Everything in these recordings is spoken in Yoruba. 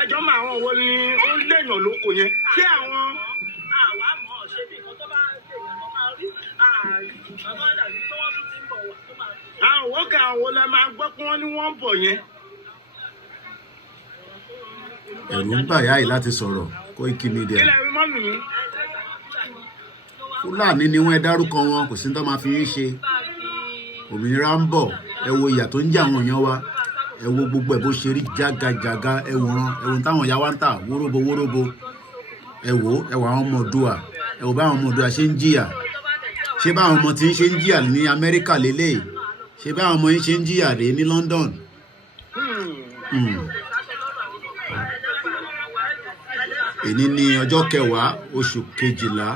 ẹjọ́ máa àwọn wo ni ó ń lèèyàn lóko yẹn ṣé àwọn. àwa mọ̀ ọ́ ṣe bí nǹkan tó bá lèèyàn lọ́ máa rí bàbá dàbí pé wọ́n tún ti ń bọ̀ wá tó máa. àwọn òkè àwọn wo lẹ máa gbọ́ pé wọ́n ní wọ́n ń bọ̀ yẹn. ẹ̀rù ń bà yá yìí láti sọ̀rọ̀ Koikimedia. kílẹ̀ rí mọ́mì mi. Fúlàní ni wọ́n dárúkọ wọn, kò sí tó máa fi ń ṣe. Òmìnira ń bọ̀, ẹ wo ìyà tó ń jẹ àwọn èèyàn wa, ẹ wo gbogbo ẹ̀ bó ṣe rí jágajàga, ẹ wòran táwọn ìyá wa ń tà wóróbo ẹ wò àwọn ọmọ Oòduà, ẹ wò báwọn ọmọ Oòduà ṣe ń jìyà. Ṣé báwọn ọmọ tí ń ṣe ń jìyà ní Amẹ́ríkà lélẹ̀? Ṣé báwọn ọmọ yín ṣe ń jìyà rèé ní London? Èní ni ọjọ́ 10 oṣù kejìlá.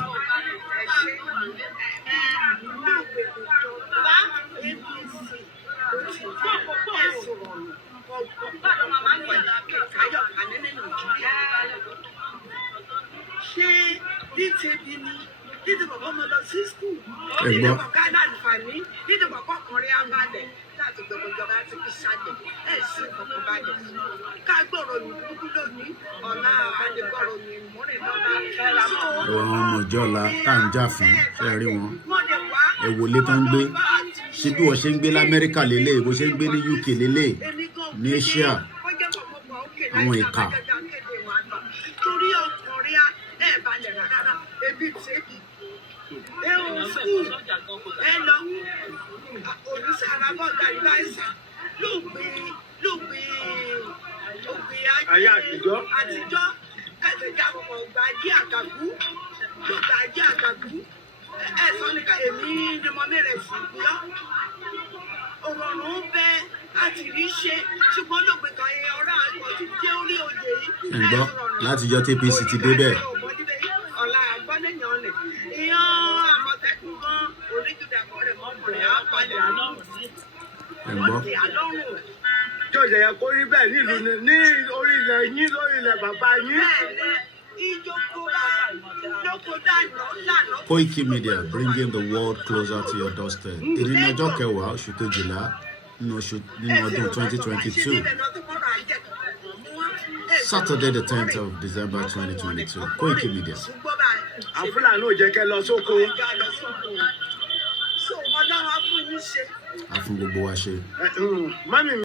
Àwọn ọmọ ìjọla tá à ń jà fún ṣe rí wọn, ẹ wò lé tó ń gbé. Ṣé bí wọ́n ṣe ń gbé l'Amẹ́ríkà lélẹ̀, bó ṣe ń gbé ní UK lélẹ̀, ní Asia, àwọn ìkà. torí ọkùnrin ẹ balẹ̀ rárá ebi tẹ́bi ẹ ò skul ẹ lọ onísàràbọ̀dà ìbáṣà ló gbé ayé àtijọ́ kẹsẹ̀jà ọmọ gbàjí àgàgú ló gbàjí àgàgú ẹ sọ nípa èmi ni mo mẹ́rẹ̀ sí lọ òrọ̀rùn bẹ láti rí ṣe ṣùgbọ́n lóògbé kan ẹ ọ̀rá àgbọ̀ ti jẹ́ orí òye yìí. ẹ gbọ́ látijọ́ tí APC ti débẹ̀. ọ̀la àgbọ́dẹ̀yàn lẹ̀ ìyàn àmọ̀tẹ́kùn gan oníjúdàmọ́ rẹ̀ mọ́kànlẹ̀ á palẹ̀ àlọ́run sí. ẹ gbọ́. tó yẹ kó rí bẹ́ẹ̀ nílùú ní orílẹ̀ yín lórílẹ̀ bàbá yín. Koikimedia, bringing the world closer to your doorstep. Èyí ni ọjọ́ 10 oṣù kejìlá nínú ọdún 2022. Saturday the 10th of December 2022. Koikimedia. Àfúlàní ò jẹ́ kẹ́ lọ sóko. A fún gbogbo wa ṣe. Mami.